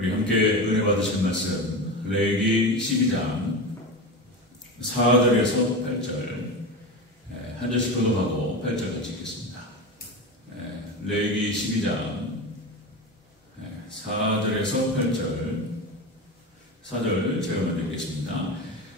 우리 함께 은혜 받으신 말씀 레위기 12장 4절에서 8절 한 절씩 교독하고 8절 같이 읽겠습니다. 레위기 12장 4절에서 8절 4절 제가 먼저 읽겠습니다.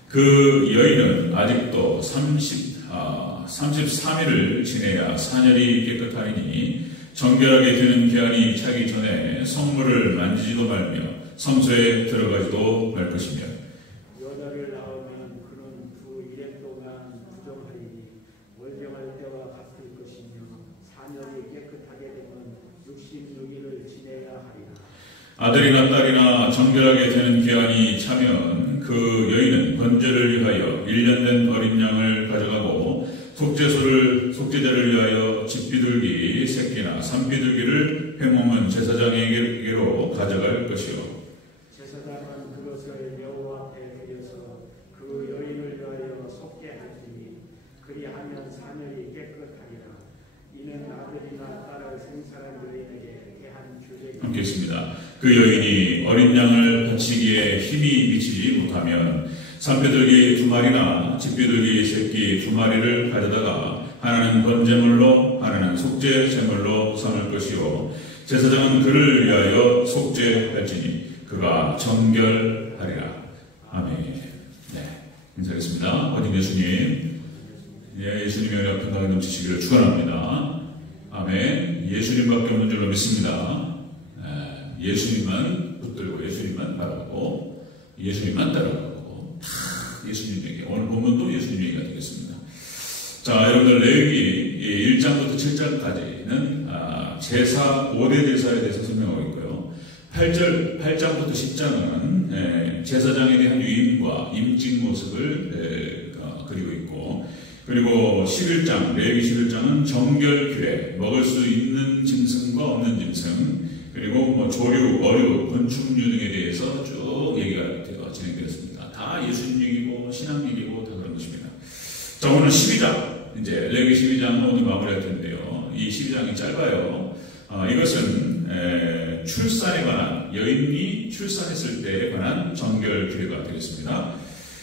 그 여인은 아직도 33일을 지내야 사년이 깨끗하리니 정결하게 되는 기한이 차기 전에 성물을 만지지도 말며 성소에 들어가지도 말 것이며 여자를 낳으면 그는 두 일행 동안 부정하리니 월병할 때와 같을 것이며 사년이 깨끗하게 되면 66일을 지내야 하리라. 아들이나 딸이나 정결하게 되는 기한이 차면 그 여인은 번제를 위하여 1년 된 어린 양을 가져가고 속죄제를 위하여 집비둘기 새끼나 산비둘기를 해먹은 제사장에게로 가져갈 것이요. 제사장은 그것을 여호와 앞에 드려서 그 여인을 위하여 속죄할지니 그리하면 사년이 깨끗하리라. 이는 아들이나 딸을 생사한 여인에게 대한 규례입니다. 함께 있습니다. 그 여인이 어린 양을 바치기에 힘이 미치지 못하면 산비둘기 2마리나 집비둘기 새끼 2마리를 가져다가 하나는 번제물로 하나는 속죄제물로 삼을 것이요 제사장은 그를 위하여 속죄할지니 그가 정결하리라. 아멘. 네, 인사하겠습니다. 어린 예수님, 예수님의 은혜와 평강이 넘치시기를 축원합니다. 아멘. 예수님밖에 없는 줄로 믿습니다. 예수님만 붙들고 예수님만 바라보고 예수님만 따라가고 예수님 얘기. 오늘 본문도 예수님 얘기가 되겠습니다. 자, 여러분들 레위기 1장부터 7장까지는 제사 5대 제사에 대해서 설명하고 있고요. 8장부터 10장은 제사장에 대한 위임과 임직 모습을 그리고 있고, 그리고 11장 레위기 11장은 정결규례, 먹을 수 있는 짐승과 없는 짐승, 그리고 조류, 어류, 건축류 등에 대해서 쭉 얘기가 진행되었습니다. 다 예수님 얘기고 신앙 얘기고 다 그런 것입니다. 자, 오늘 12장, 이제 레위기 12장은 오늘 마무리할 텐데요. 이 12장이 짧아요. 이것은 출산에 관한, 여인이 출산했을 때에 관한 정결 규례가 되겠습니다.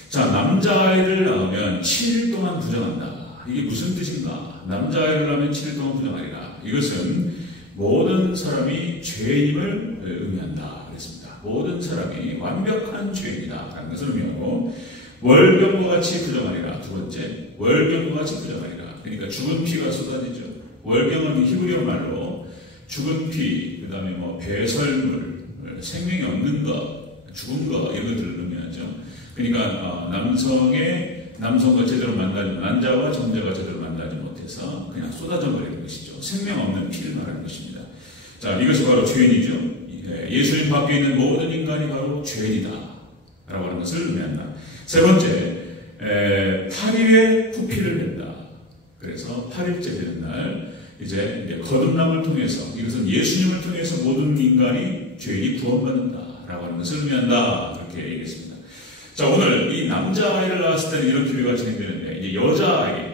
자, 남자아이를 낳으면 7일 동안 부정한다. 이게 무슨 뜻인가? 남자아이를 낳으면 7일 동안 부정하리라. 이것은 모든 사람이 죄인임을 의미한다. 그랬습니다. 모든 사람이 완벽한 죄인이다. 라는 것을 의미하고, 월병과 같이 부정하리라. 두 번째, 월병과 같이 부정하리라. 그러니까 죽은 피가 쏟아지죠. 월병은 히브리어 말로 죽은 피, 그 다음에 배설물, 생명이 없는 것, 죽은 것, 이런 것들을 의미하죠. 그러니까 남성과 제대로 남자와 정자가 제대로 만나지 못해서 그냥 쏟아져 버리는 것이죠. 생명 없는 피를 말하는 것입니다. 자, 이것이 바로 죄인이죠. 예수님 밖에 있는 모든 인간이 바로 죄인이다 라고 하는 것을 의미한다. 세 번째, 8일에 후피를 낸다. 그래서 8일째 되는 날 이제 거듭남을 통해서, 이것은 예수님을 통해서 모든 인간이 죄인이 구원받는다 라고 하는 것을 의미한다. 이렇게 얘기했습니다. 자, 오늘 이 남자아이를 낳았을 때는 이런 규례가 진행되는데, 이제 여자아이를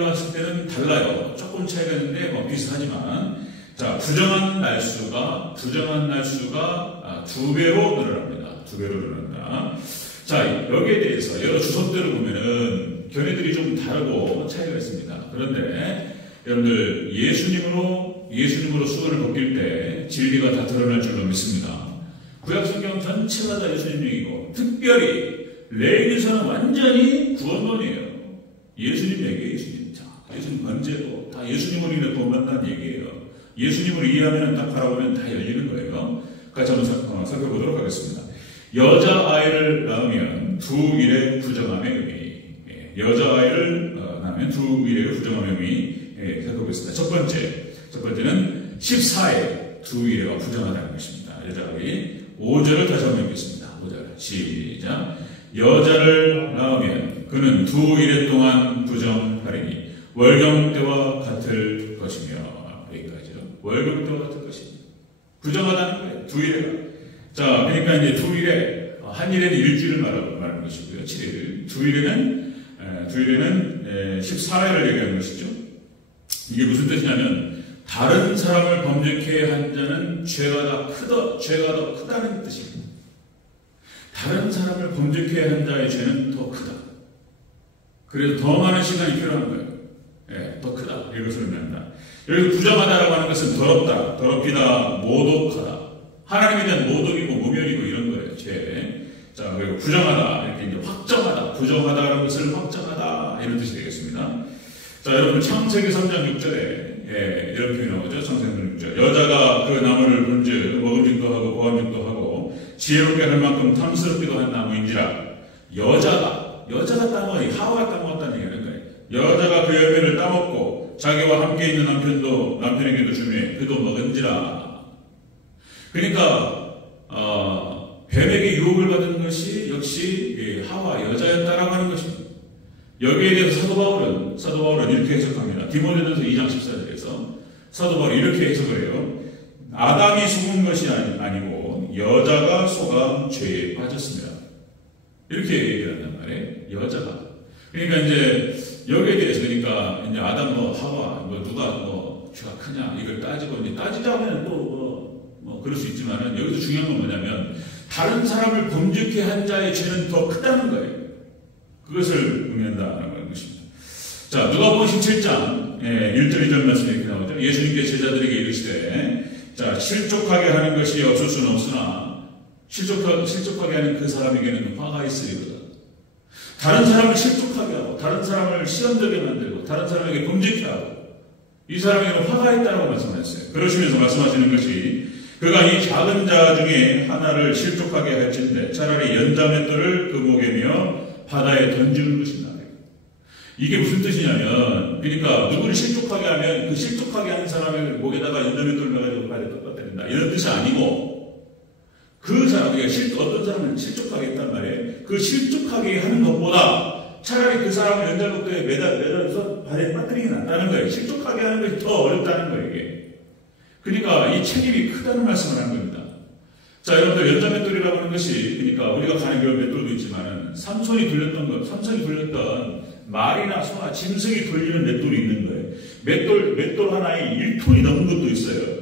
낳았을 때는 달라요. 조금 차이가 있는데 비슷하지만, 자, 부정한 날수가 2배로 늘어납니다. 2배로 늘어난다. 자, 여기에 대해서 여러 주석들을 보면은 견해들이 좀 다르고 차이가 있습니다. 그런데 여러분들 예수님으로 수건을 벗길 때 진리가 다 드러날 줄로 믿습니다. 구약성경 전체가 다 예수님 얘기고, 특별히 레위기서는 완전히 구원론이에요. 예수님 얘기예요. 예수님 번제도 다 예수님으로 인해 구원받는다는 얘기예요. 예수님을 이해하면 딱 바라보면 다 열리는 거예요. 같이 한번 살펴보도록 하겠습니다. 여자아이를 낳으면 2일의 부정함의 의미. 여자아이를 낳으면 2일의 부정함의 의미 살펴보겠습니다. 첫 번째는 14일 2일의 부정하다는 것입니다. 여자아이. 5절을 다시 한번 읽겠습니다. 5절 시작. 여자를 낳으면 그는 2일 동안 부정하리니 월경 때와 같을 것이며, 여기까지요. 월경 때와 같을 것이며, 부정하다는 거예요. 2일에. 자, 그러니까 이제 2일에, 한 일에는 일주일을 말하는 것이고요. 7일. 2일에는 14일을 얘기하는 것이죠. 이게 무슨 뜻이냐면, 다른 사람을 범죄케 한 자는 죄가 더 크다는 뜻입니다. 다른 사람을 범죄케 한 자의 죄는 더 크다. 그래서 더 많은 시간이 필요한 거예요. 예, 더 크다. 이것을 의미한다. 여기 부정하다라고 하는 것은 더럽다, 더럽히다, 모독하다. 하나님에 대한 모독이고 모멸이고 이런 거예요. 죄. 자, 그리고 부정하다. 이렇게 이제 확정하다. 부정하다라는 것을 확정하다. 이런 뜻이 되겠습니다. 자, 여러분 창세기 3장 6절에 이런 표현이 나오죠. 창세기 6절. 여자가 그 나무를 본즉 먹음직도 하고 보암직도 하고 지혜롭게 할 만큼 탐스럽기도 한 나무인지라. 여자가 따먹었다. 하와가 따먹었다는 얘기하는 거예요. 여자가 그 열매를 따먹고 자기와 함께 있는 남편에게도 주매 그도 먹은지라. 그러니까 뱀에게 유혹을 받은 것이 역시 하와 여자였다라고 하는 것입니다. 여기에 대해서 사도 바울은 이렇게 해석합니다. 디모데전서 2장 14절에서 사도 바울이 이렇게 해석을 해요. 아담이 속은 것이 아니고 여자가 속아 죄에 빠졌습니다. 이렇게 얘기를 한단 말이에요. 여자가. 그러니까 이제 여기에 대해서 그러니까 이제 아담 하와 누가 죄가 크냐 이걸 따지고 이제 따지자면 또 그럴 수 있지만은 여기서 중요한 건 뭐냐면 다른 사람을 범죄케 한 자의 죄는 더 크다는 거예요. 그것을 의미한다는 것입니다. 자, 누가복음 17장 1절 2절 말씀이 이렇게 나오죠. 예수님께서 제자들에게 이르시되 자, 실족하게 하는 것이 없을 수는 없으나 실족하게 하는 그 사람에게는 화가 있으리로다. 다른 사람을 실족하게 하고 다른 사람을 시험되게 만들고 다른 사람에게 범죄케 하고 이 사람에게는 화가 있다고 말씀하셨어요. 그러시면서 말씀하시는 것이 그가 이 작은 자 중에 하나를 실족하게 할진대 차라리 연자맷돌을 그 목에 메어 바다에 던지는 것이다. 이게 무슨 뜻이냐면, 그러니까 누구를 실족하게 하면 그 실족하게 하는 사람의 목에다가 연자맷돌을 매가지고 바다에 떠떨어진다. 이런 뜻이 아니고, 그 사람, 그러니까 어떤 사람을 실족하게 했단 말이에요. 그 실족하게 하는 것보다 차라리 그 사람을 연자맷돌에 매달려서 바다에 빠뜨리기 낫다는 거예요. 실족하게 하는 것이 더 어렵다는 거예요, 이게. 그러니까 이 책임이 크다는 말씀을 하는 겁니다. 자, 여러분들 연자맷돌이라고 하는 것이 그러니까 우리가 가는 그 맷돌도 있지만은 삼손이 돌렸던 말이나 소나 짐승이 돌리는 맷돌이 있는 거예요. 맷돌 하나에 1톤이 넘는 것도 있어요.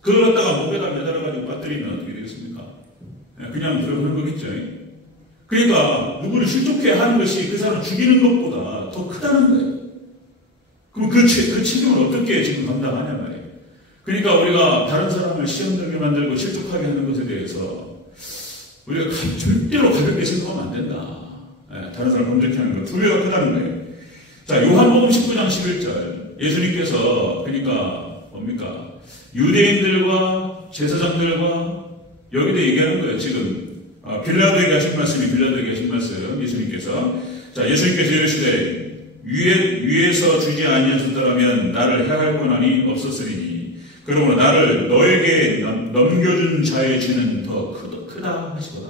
그걸 갖다가 목에다 매달아가지고 빠뜨리면 어떻게 되겠습니까? 그냥 그런 거겠죠. 그러니까 누구를 실족해 하는 것이 그 사람 죽이는 것보다 더 크다는 거예요. 그럼 그 책임을 어떻게 지금 감당하냐 말이에요. 그러니까 우리가 다른 사람을 시험들게 만들고 실족하게 하는 것에 대해서 우리가 절대로 가볍게 생각하면 안 된다. 다른 사람을 범죄케 하는 것 두 배가 크다는 거예요. 자, 요한복음 19장 11절 예수님께서 그러니까 뭡니까? 유대인들과 제사장들과 여기다 얘기하는 거예요. 지금 빌라도에게 하신 말씀 예수님께서 자, 예수님께서 이르시되 위에서 주지 아니하셨더라면 나를 해할 권한이 없었으리니 그러므로 나를 너에게 넘겨준 자의 죄는 더 크다 하시거다.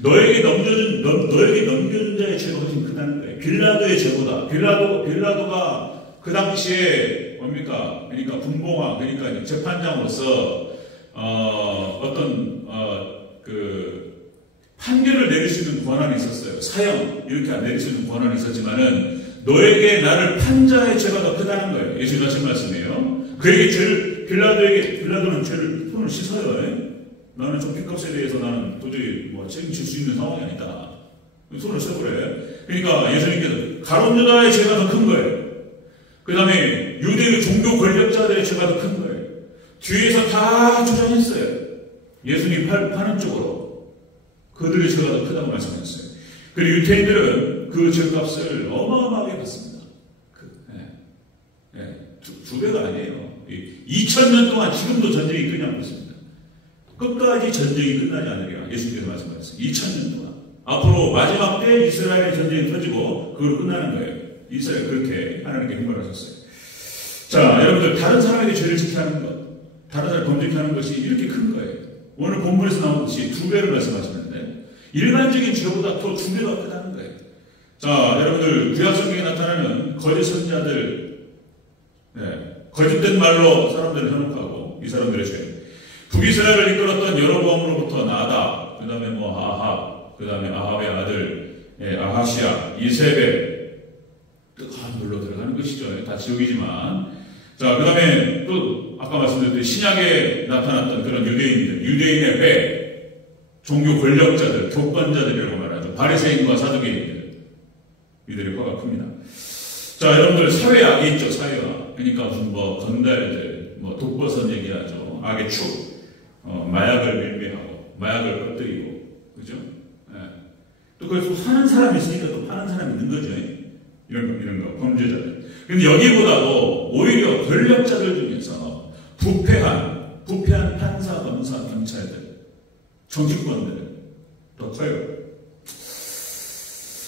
너에게 넘겨준 자의 죄가 훨씬 크다는 거예요. 빌라도의 죄보다. 빌라도가 그 당시에 뭡니까? 그러니까 분봉왕, 그러니까 재판장으로서 그 판결을 내릴 수 있는 권한이 있었어요. 사형 이렇게 안 내릴 수 있는 권한이 있었지만은 너에게 나를 판 자의 죄가 더 크다는 거예요. 예수님 하신 말씀이에요. 그에게 빌라도는 죄를 손을 씻어요. 나는 좀 핏값에 대해서 나는 도저히 책임질 수 있는 상황이 아니다. 손을 써버려요. 그러니까 예수님께서 가룟유다의 죄가 더 큰 거예요. 그 다음에 유대의 종교 권력자들의 죄가 더 큰 거예요. 뒤에서 다 주장했어요. 예수님 파는 쪽으로. 그들의 죄가 더 크다고 말씀하셨어요. 그리고 유태인들은 그 죄값을 어마어마하게 받습니다. 두 배가 아니에요. 2000년 동안 지금도 전쟁이 끝나고 있습니다. 끝까지 전쟁이 끝나지 않으리라 예수님께서 말씀하셨어요. 2000년 동안. 앞으로 마지막 때 이스라엘의 전쟁이 터지고 그걸 끝나는 거예요. 이스라엘 그렇게 하나님께 행보하셨어요. 자, 여러분들 다른 사람에게 죄를 짓게 하는 것, 다른 사람을 범죄케 하는 것이 이렇게 큰 거예요. 오늘 본문에서 나온 것이 두 배를 말씀하시는데 일반적인 죄보다 더 두 배가 크다는 거예요. 자, 여러분들 구약성경에 나타나는 거짓 선지자들, 거짓된 말로 사람들을 현혹하고 이 사람들의 죄. 북이스라엘을 이끌었던 여로보암으로부터 나답, 그 다음에 아합, 그 다음에 아합의 아들 아하시야, 이세벨, 뜨거운 물로 들어가는 것이죠. 다 지옥이지만. 자, 그 다음에 또 아까 말씀드렸듯이 신약에 나타났던 그런 유대인의 배, 종교 권력자들, 교권자들이라고 말하죠. 바리새인과 사두개인들, 이들의 화가 큽니다. 자, 여러분들 사회악이 있죠. 사회악. 그러니까 무슨 건달들, 독버섯 얘기하죠. 악의 축, 마약을 밀매하고 마약을 퍼뜨리고, 그죠? 예. 또 그래서 하는 사람이 있으니까 또 파는 사람이 있는 거죠. 이런 거 범죄자들. 근데 여기보다도 오히려 권력자들 중에서 부패한 판사, 검사, 경찰들, 정치권들 더 커요.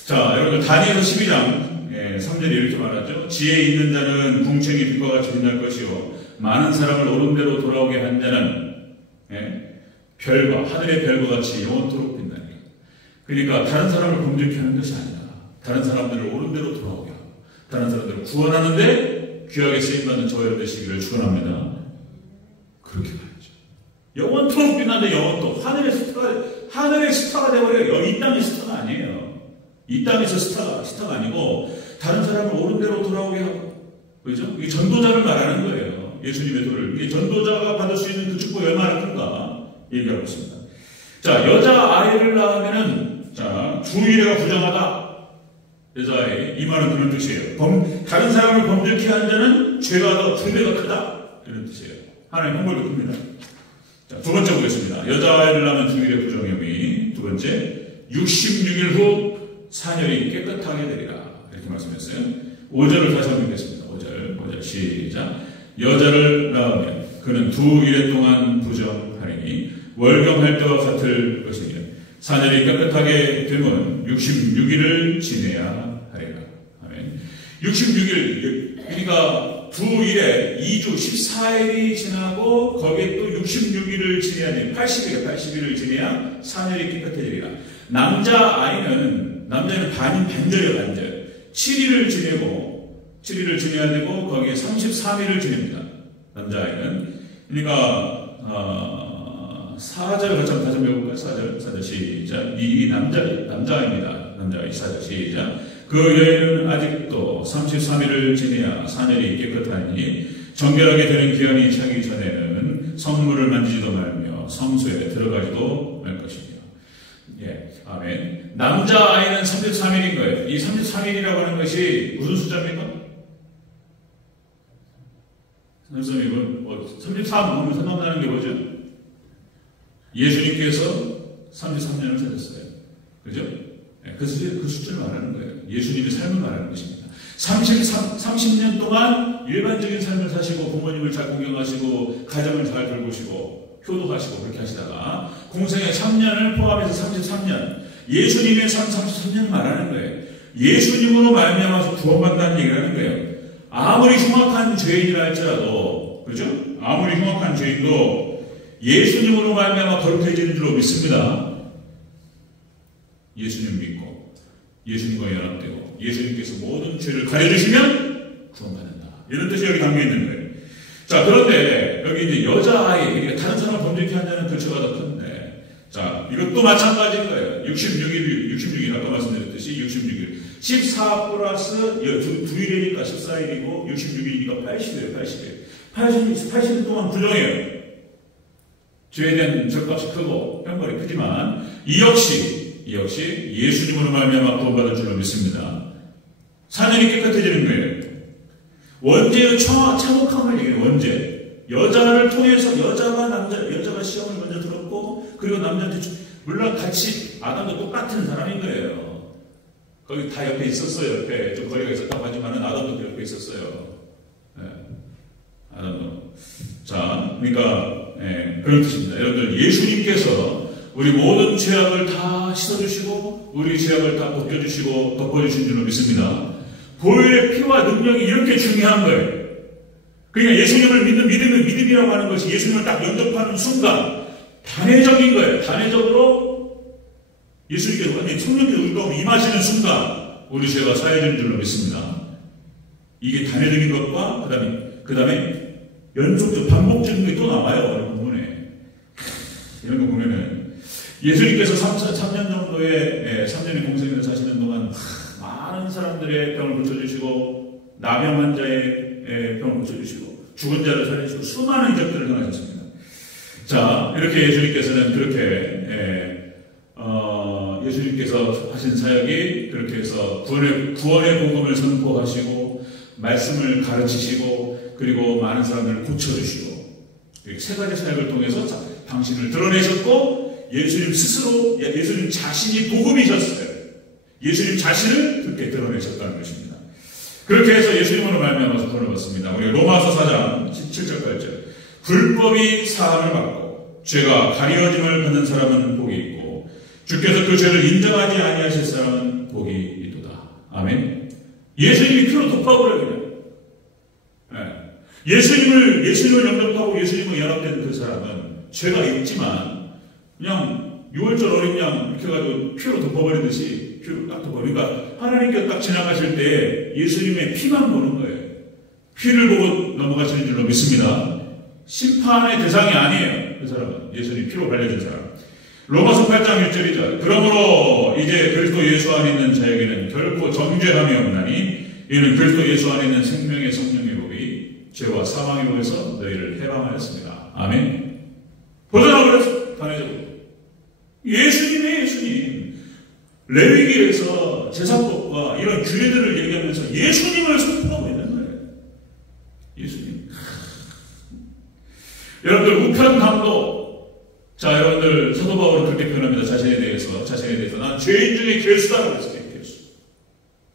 자, 여러분들 다니엘서 12장 3절에 이렇게 말하죠. 지혜 있는 자는 궁창이 빛과 같이 빛날 것이요 많은 사람을 옳은 대로 돌아오게 한 자는 하늘의 별과 같이 영원토록 빛나리. 그러니까 다른 사람을 공격해 하는 것이 아니라 다른 사람들을 옳은 대로 돌아오게 하고 다른 사람들을 구원하는데 귀하게 쓰임받는 저와 여러분 되시기를 축원합니다. 그렇게 말이죠. 영원토록 빛나는데 영원토록 하늘의 스타가 되어버려요. 이 땅의 스타가 아니에요. 이 땅에서 스타가 아니고 다른 사람을 옳은 대로 돌아오게 하고, 그죠? 이게 전도자를 말하는 거예요. 예수님의 도를. 이게 전도자가 받을 수 있는 그 축복이 얼마나 큰가 얘기하고 있습니다. 자, 여자 아이를 낳으면은, 자, 주의례가 부정하다. 여자아이, 이 말은 그런 뜻이에요. 다른 사람을 범죄케 한 자는 죄가 더 두 배가 크다. 이런 뜻이에요. 하나님 형벌도 큽니다. 자, 두 번째 보겠습니다. 여자아이를 낳으면 주의례 부정의 의미. 두 번째, 66일 후 사녀리 깨끗하게 되리라. 이렇게 말씀했어요. 5절을 다시 한번 읽겠습니다. 5절 시작. 여자를 낳으면 그는 두 일해 동안 부정하리니 월경할 때와 같을 것이니 사녀리 깨끗하게 되면 66일을 지내야 하리라. 아멘. 66일, 그러니까 두 일에 2주 14일이 지나고 거기에 또 66일을 지내야 돼. 80일을 지내야 사녀리 깨끗해지리라. 남자는 반절이에요, 반절. 7일을 지내야 되고, 거기에 33일을 지냅니다. 남자아이는. 그러니까, 4절 같이 한번 다시 배워볼까요? 4절 시작. 이 남자아이입니다. 남자아이 4절 시작. 그 여인은 아직도 33일을 지내야 사녀리 깨끗하니, 정결하게 되는 기한이 차기 전에는 성물을 만지지도 말며 성소에 들어가지도 말 것입니다. 예, 아멘. 남자아이는 33일인 거예요. 이 33일이라고 하는 것이 무슨 숫자입니까? 33 보면 생각나는 게 뭐죠? 예수님께서 33년을 사셨어요. 그죠? 예, 그 숫자를 말하는 거예요. 예수님의 삶을 말하는 것입니다. 30년 동안 일반적인 삶을 사시고 부모님을 잘 공경하시고 가정을 잘 돌보시고 효도하시고 그렇게 하시다가 공생의 3년을 포함해서 33년, 예수님의 삶 33년 말하는 거예요. 예수님으로 말미암아서 구원받는다는 얘기를 하는 거예요. 아무리 흉악한 죄인이라 할지라도, 그죠? 아무리 흉악한 죄인도 예수님으로 말미암아 거룩해지는 줄로 믿습니다. 예수님 믿고 예수님과 연합되고 예수님께서 모든 죄를 가려주시면 구원받는다. 이런 뜻이 여기 담겨 있는 거예요. 자, 그런데 여기 이제 여자아이, 다른 사람을 범죄케 한다는 그 죄가 더 큰데, 자, 이것도 마찬가지인 거예요. 66일, 아까 말씀드렸듯이 66일. 14 플러스, 두 일이니까 14일이고, 66일이니까 80일. 80일 동안 부정해요. 죄에 대한 절값이 크고, 형벌이 크지만, 이 역시 예수님으로 말미암아 구원받을 줄로 믿습니다. 사년이 깨끗해지는 거예요. 원죄의 참혹함을 얘기해요. 원죄. 여자를 통해서 여자가 시험을 먼저 들었고, 그리고 남자한테 물론 같이 아담도 똑같은 사람인 거예요. 거기 다 옆에 있었어요. 옆에 좀 거리가 있었다고 하지만은 아담도 옆에 있었어요. 네. 아담도. 자, 그러니까 그런 뜻입니다. 여러분들, 예수님께서 우리 모든 죄악을 다 씻어주시고 우리 죄악을 다 벗겨주시고 덮어주신 줄로 믿습니다. 보혈의 피와 능력이 이렇게 중요한 거예요. 그러니까 예수님을 믿는 믿음이라고 하는 것이 예수님을 딱 영접하는 순간 단회적인 거예요. 단회적으로 예수님께서 완전히 성령께서 우리 가운데 임하시는 순간 우리 죄가 사해지는 줄로 믿습니다. 이게 단회적인 것과 그 다음에 연속적 반복적인 게 또 나와요. 여러분 부분에 이런 거 보면은 예수님께서 3년 정도의 3년의 공생을 사시는 동안 많은 사람들의 병을 고쳐주시고 나병 환자의 병을 고쳐주시고 죽은 자를 살리시고 수많은 이적들을 행하셨습니다. 자, 이렇게 예수님께서는 그렇게 예수님께서 하신 사역이 그렇게 해서 구원의 복음을 선포하시고 말씀을 가르치시고 그리고 많은 사람들을 고쳐주시고 세 가지 사역을 통해서 당신을 드러내셨고 예수님 스스로 예수님 자신이 복음이셨어요. 예수님 자신을 그렇게 드러내셨다는 것입니다. 그렇게 해서 예수님으로 말미암아서 구원을 받습니다. 우리 로마서 4장 7절 8절 불법이 사함을 받고 죄가 가려짐을 받는 사람은 복이 있고 주께서 그 죄를 인정하지 아니하실 사람은 복이 있도다. 아멘. 예수님이 피로 덮어버려요. 그냥. 예수님을 영접하고 예수님과 연합된 그 사람은 죄가 있지만 그냥 6월절 어린 양 이렇게 해가지고 피로 덮어버린 듯이 피로 딱 덮어버리니까 하나님께 딱 지나가실 때 예수님의 피만 보는 거예요. 피를 보고 넘어가시는 줄로 믿습니다. 심판의 대상이 아니에요. 그 사람은 예수님 피로 발려진 사람. 로마서 8장 1절이죠. 그러므로 이제 그리스도 예수 안에 있는 자에게는 결코 정죄함이 없나니 이는 그리스도 예수 안에 있는 생명의 성령의 법이 죄와 사망의 법에서 너희를 해방하였습니다. 아멘. 벗어나버렸어. 단회적으로. 예수님의 예수님. 레위기에서 제사법과 이런 규례들을 얘기하면서 예수님을 선포하고 있는 거예요. 예수님. 여러분들 우편담도. 자, 여러분들 사도 바울은 그렇게 표현합니다. 자신에 대해서 난 죄인 중에 괴수다라고 했어요. 괴수.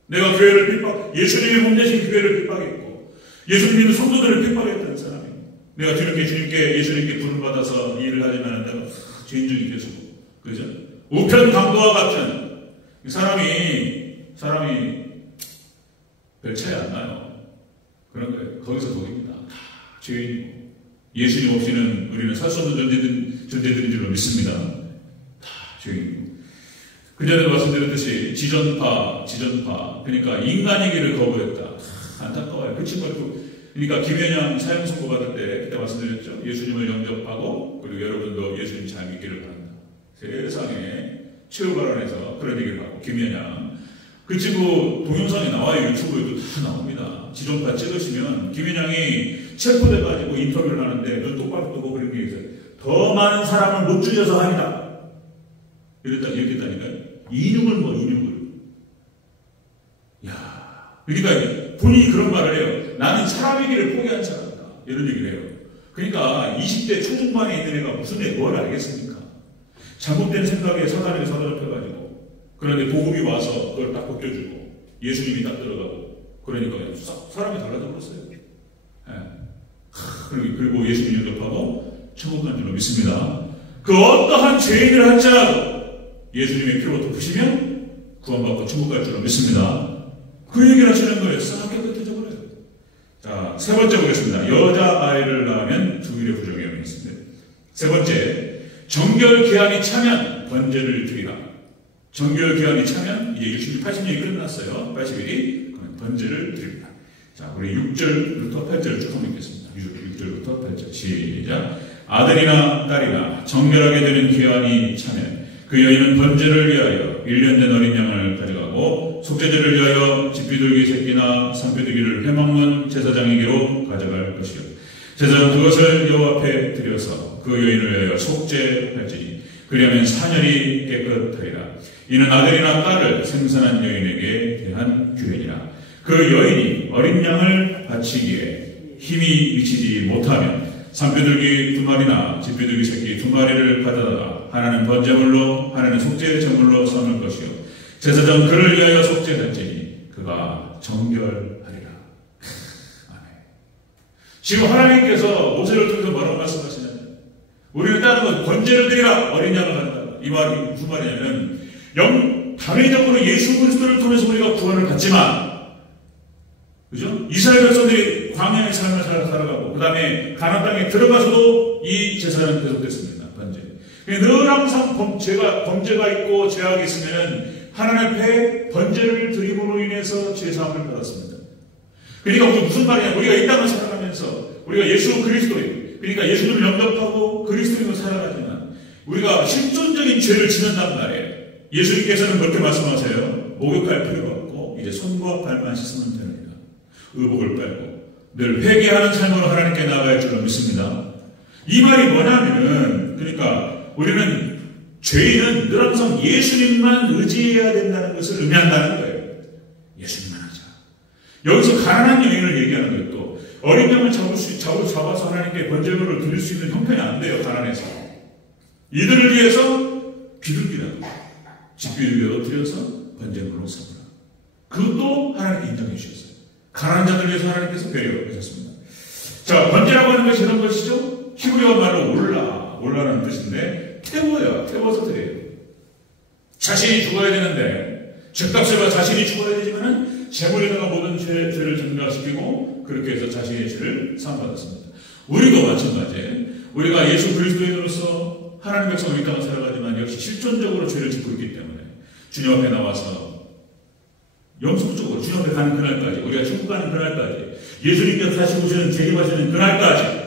내가 교회를 예수님의 몸 대신 교회를 핍박했고 예수님의 성도들을 핍박했던 사람이에요. 내가 주님께 예수님께 부름 받아서 일을 하지만 내가 죄인 중에 괴수고, 그죠? 우편담도와 같은 사람이 별 차이 안 나요. 그런 거예요. 거기서 독입니다. 다 죄인이고. 예수님 없이는 우리는 살 수 없는 존재들인 줄로 믿습니다. 다 죄인이고. 그 전에 말씀드렸듯이 지전파, 그러니까 인간이기를 거부했다. 안타까워요. 그 친구가 그러니까 김현양 사형 선고 받을 때 그때 말씀드렸죠. 예수님을 영접하고 그리고 여러분도 예수님 잘 믿기를 바란다. 세상에 최후 발언에서 그런 얘기를 하고 김현양 그 친구 동영상이 나와요. 유튜브에도 다 나옵니다. 지전파 찍으시면 김현양이 체포돼가지고 인터뷰를 하는데 눈 똑바로 뜨고 그런 게 있어요. 더 많은 사람을 못 죽여서 합니다. 이랬다니까요. 인육을. 야, 그러니까 본인이 그런 말을 해요. 나는 사람이기를 포기한 사람이다. 이런 얘기를 해요. 그러니까 20대 초중반에 있는 애가 무슨 뭘 알겠습니까? 잘못된 생각에 사단에게 사로잡혀가지고 그런데 복음이 와서 그걸 딱 벗겨주고 예수님이 딱 들어가고 그러니까 사람이 달라져 버렸어요. 그리고 예수님 영접하고 천국 간 줄로 믿습니다. 그 어떠한 죄인을 할지라도 예수님의 피로 덮으시면 구원받고 천국 갈 줄로 믿습니다. 그 얘기를 하시는 거예요. 싹 깨끗해져 버려요. 자, 세 번째 보겠습니다. 여자아이를 낳으면 두 일의 부정이 있습니다. 세 번째, 정결기한이 차면 번제를 드리라. 정결기한이 차면 이제 80년이 끝났어요. 80일이 번제를 드립니다. 자, 우리 6절부터 8절을 쭉 한번 읽겠습니다. 6절부터 8절 시작. 아들이나 딸이나 정결하게 되는 기한이 차면 그 여인은 번제를 위하여 1년 된 어린 양을 가져가고 속죄제를 위하여 집비둘기 새끼나 산비둘기를 회막문 제사장에게로 가져갈 것이요. 제사장은 그것을 여호와 앞에 드려서 그 여인을 위하여 속죄할지니 그리하면 사년이 깨끗하리라. 이는 아들이나 딸을 생산한 여인에게 대한 규례니라. 그 여인이 어린 양을 바치기에 힘이 미치지 못하면 산비둘기 2마리나 집비둘기 새끼 2마리를 가져다가 하나는 번제물로 하나는 속죄 제물로 삼을 것이요 제사장 그를 위하여 속죄할지니 그가 정결하리라. 아멘. 지금 하나님께서 모세를 통해서 뭐라고 말씀하시냐면 우리는 다른 건 번제를 드리라. 어린 양을 가져다가 이 말이 무슨 말이냐면 단회적으로 예수 그리스도를 통해서 우리가 구원을 받지만 그죠? 이스라엘 백성들이 광야의 삶을 살아가고 그 다음에 가나안 땅에 들어가서도 이 제사는 계속됐습니다. 번제. 늘 항상 범죄가 있고 죄악이 있으면 하나님 앞에 번제를 드림으로 인해서 죄사함을 받았습니다. 그러니까 우리 무슨 말이냐? 우리가 이 땅을 살아가면서 우리가 예수 그리스도인 그러니까 예수님을 영접하고 그리스도인으로 살아가지만 우리가 실존적인 죄를 짓는단 말이에요. 예수님께서는 그렇게 말씀하세요. 목욕할 필요가 없고 이제 손과 발만 씻으면 됩니다. 의복을 빨고 늘 회개하는 삶으로 하나님께 나아갈 줄로 믿습니다. 이 말이 뭐냐면은, 그러니까 우리는 죄인은 늘 항상 예수님만 의지해야 된다는 것을 의미한다는 거예요. 예수님만 하자. 여기서 가난한 여인을 얘기하는 거예요. 또 어린 양을 잡아서 하나님께 번제물을 드릴 수 있는 형편이 안 돼요. 가난해서. 이들을 위해서 비둘기라도 집비둘기라도 드려서 번제물로 삼으라. 그것도 하나님께 인정해 주셨어요. 가난한 자들 위해서 하나님께서 배려하셨습니다. 자, 번제라고 하는 것이 이런 것이죠. 히브리어 말로 올라라는 뜻인데 태워서 드려요. 자신이 죽어야 되는데 죄값을 자신이 죽어야 되지만은 제물에다가 모든 죄를 전가시키고 그렇게 해서 자신의 죄를 사함받았습니다. 우리도 마찬가지예요. 우리가 예수 그리스도인으로서 하나님 백성으로 이 땅을 살아가지만 역시 실존적으로 죄를 짓고 있기 때문에 주님 앞에 나와서 영속적으로 주님 앞에 가는 그날까지, 우리가 천국 가는 그날까지, 예수님께서 다시 오시는 재림하시는 그날까지,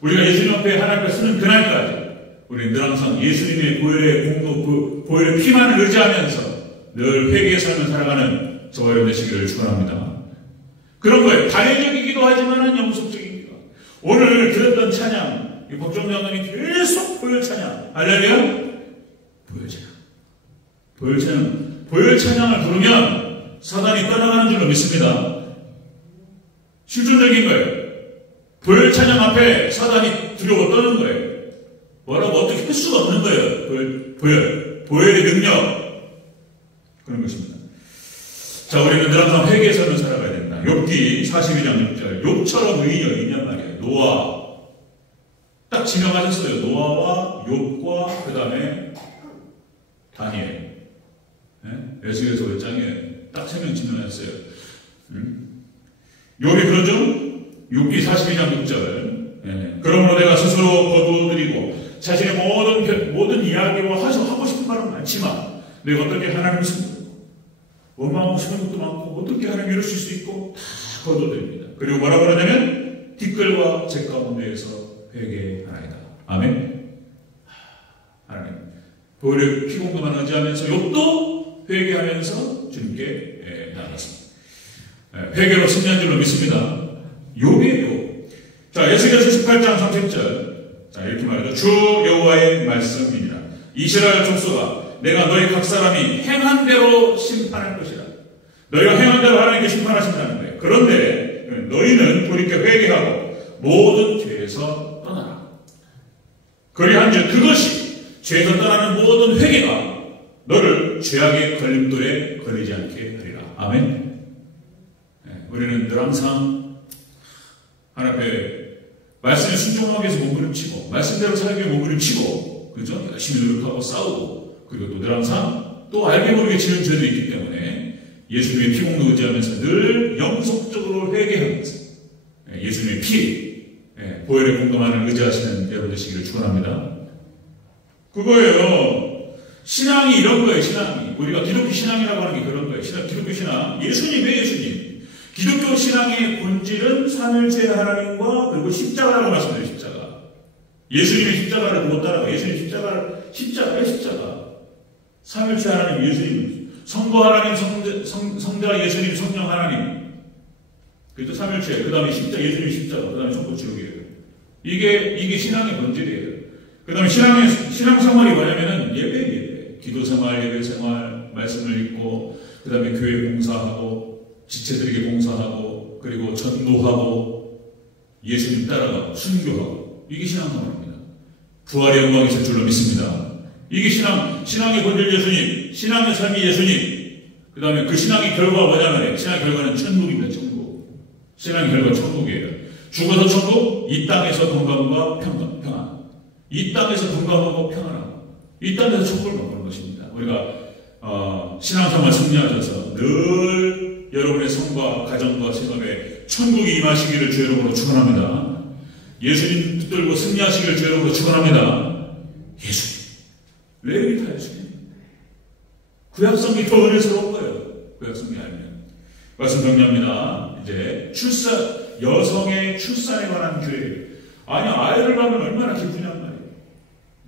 우리가 예수님 앞에 하나님 앞에 서는 그날까지 우리는 늘 항상 예수님의 보혈의 공로, 보혈의 피만을 의지하면서 늘 회개의 삶을 살아가는 저와 여러분 되시기를 축원합니다. 그런 거예요. 단회적이기도 하지만 영속적이기도 하고. 오늘 들었던 찬양, 박정 장관이 계속 보혈 찬양, 할렐루야? 보혈 찬양. 보혈 찬양을 부르면 사단이 떠나가는 줄로 믿습니다. 실존적인 거예요. 보혈 찬양 앞에 사단이 두려워 떠는 거예요. 뭐라고 어떻게 할 수가 없는 거예요. 보혈의 능력. 그런 것입니다. 자, 우리는 늘 항상 회개의 삶을 살아가야 된다. 욥기 42장 6절. 욥처럼 의인이냐 말이에요. 노아. 딱 지명하셨어요. 노아와 욥과 그 다음에 다니엘. 에스겔서 5장에 딱 3명 지명하셨어요. 욥이 그러죠? 욥기 42장 6절. 그러므로 내가 스스로 거두어드리고 자신의 모든 이야기로 하고 싶은 말은 많지만 내가 어떻게 하나님을 섬기고 원망하고 싶은 것도 많고 어떻게 하나님 이럴 수 있고 다 거두어드립니다. 그리고 뭐라고 그러냐면 뒷글과 제 가운데에서 회개하나이다. 아멘. 하나님 보혈의 피공급만 의지하면서 욥도 회개하면서 주님께 나아갔습니다. 회개로 승리한 줄로 믿습니다. 욥이에요. 자, 에스겔서 18장 30절. 자, 이렇게 말하죠. 주 여호와의 말씀이니라. 이스라엘 족속아, 내가 너희 각 사람이 행한 대로 심판할 것이라. 너희가 행한 대로 하나님께 심판하신다는 거예요. 그런데 너희는 돌이켜 회개하고 모든 죄에서 떠나라. 그리한즉 그것이 죄에서 떠나는 모든 회개가 너를 죄악의 걸림돌에 걸리지 않게 하리라. 아멘. 우리는 늘 항상 하나님 앞에 말씀에 순종하기 위해서 몸부림치고 말씀대로 살기 위해 몸부림치고 그죠? 열심히 노력하고 싸우고 그리고 또 늘 항상 또 알게 모르게 지는 죄도 있기 때문에 예수님의 피공로 의지하면서 늘 영속적으로 회개하면서 예수님의 피 보혈의 공감만을 의지하시는 여러분 되시기를 축원합니다. 그거예요. 신앙이 이런 거예요. 신앙이 우리가 기독교 신앙이라고 하는 게 그런 거예요. 기독교 신앙 예수님의 예수님. 기독교 신앙의 본질은 삼일체 하나님과 그리고 십자가라고 말씀드려요. 십자가. 예수님의 십자가를 못 따라가. 예수님 십자가. 삼일체 하나님 예수님. 성부 하나님, 성자 예수님, 성령 하나님. 그래도 삼일체. 그 다음에 십자가, 예수님 십자가. 그 다음에 천국지옥이에요. 이게 신앙의 본질이에요. 그 다음에 신앙생활이 뭐냐면은 예배. 기도생활, 예배생활, 말씀을 읽고, 그 다음에 교회 봉사하고, 지체들에게 봉사하고 그리고 전도하고 예수님 따라가고 순교하고 이게 신앙생활입니다. 부활의 영광이 있을 줄로 믿습니다. 이게 신앙의 본질 예수님, 신앙의 삶이 예수님. 그 다음에 그 신앙의 결과가 뭐냐면 신앙의 결과는 천국입니다. 천국. 신앙의 결과는 천국이에요. 죽어서 천국, 이 땅에서 건강과 평안. 이 땅에서 건강하고 평안하고 이 땅에서 천국을 먹는 것입니다. 우리가 신앙생활 승리하셔서 늘 여러분의 삶과 가정과 생업에 천국이 임하시기를 주 여러분으로 축원합니다. 예수님 붙들고 승리하시기를 주 여러분으로 축원합니다. 예수님. 레위타 예수님. 구약성이 더 은혜스러운 거예요. 구약성이 아니면. 말씀 정리합니다. 이제 여성의 출산에 관한 교회. 아니, 아이를 낳으면 얼마나 기쁘냔 말이에요.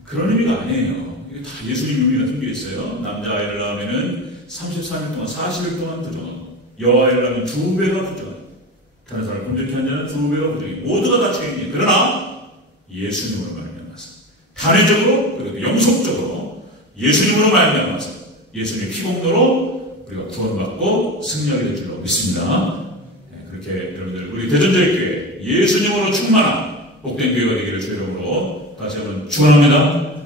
그런 의미가 아니에요. 이게 다 예수님 의미가 담겨 있어요. 남자 아이를 낳으면은 33일 동안, 40일 동안 부정하고, 여아이를 낳으면 2배가 부정하고, 다른 사람을 범죄케 한 자는 2배로 부족해. 모두가 다 죄인이에요. 그러나 예수님으로 말미암아서 단회적으로 그리고 영속적으로 예수님으로 말미암아서 예수님의 피공로로 우리가 구원받고 승리하게 될 줄로 믿습니다. 그렇게 여러분들 우리 대전제일교회 예수님으로 충만한 복된 교회가 되기를 주의 이름으로 다시 한번 축원합니다.